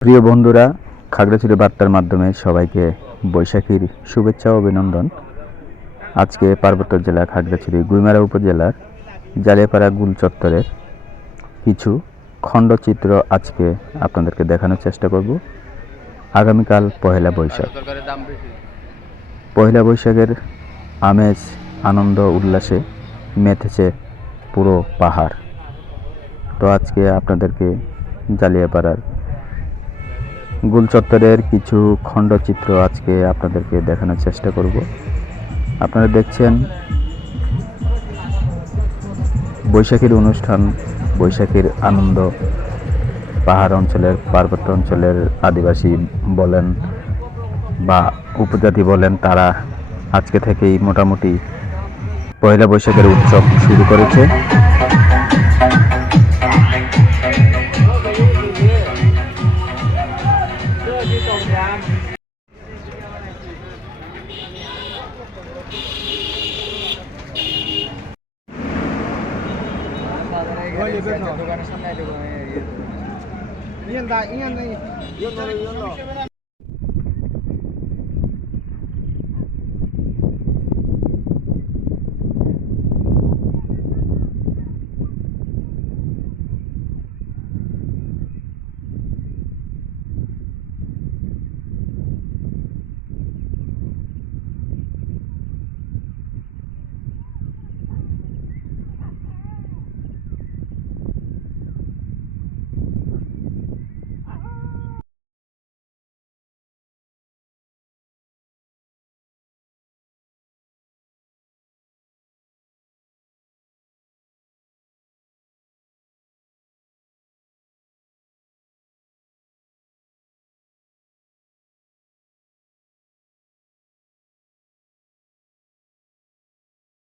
প্রিয় বন্ধুরা, খাগড়াছড়ি বার্তার মাধ্যমে সবাইকে বৈশাখীর শুভেচ্ছা অভিনন্দন। আজকে পার্বত্য জেলা খাগড়াছড়ি গুইমারা উপজেলার জালিয়াপাড়া গুল চত্বরের কিছু খণ্ডচিত্র আজকে আপনাদেরকে দেখানোর চেষ্টা করব। আগামীকাল পহেলা বৈশাখ। পহেলা বৈশাখের আমেজ, আনন্দ, উল্লাসে মেতেছে পুরো পাহাড়। তো আজকে আপনাদেরকে জালিয়াপাড়ার গুলচত্বরের কিছু খণ্ডচিত্র আজকে আপনাদেরকে দেখানোর চেষ্টা করব। আপনারা দেখছেন বৈশাখীর অনুষ্ঠান, বৈশাখীর আনন্দ, পাহাড় অঞ্চলের, পার্বত্য অঞ্চলের আদিবাসী বলেন বা উপজাতি বলেন তারা আজকে থেকেই মোটামুটি পয়লা বৈশাখের উৎসব শুরু করেছে। দোকানের সামনে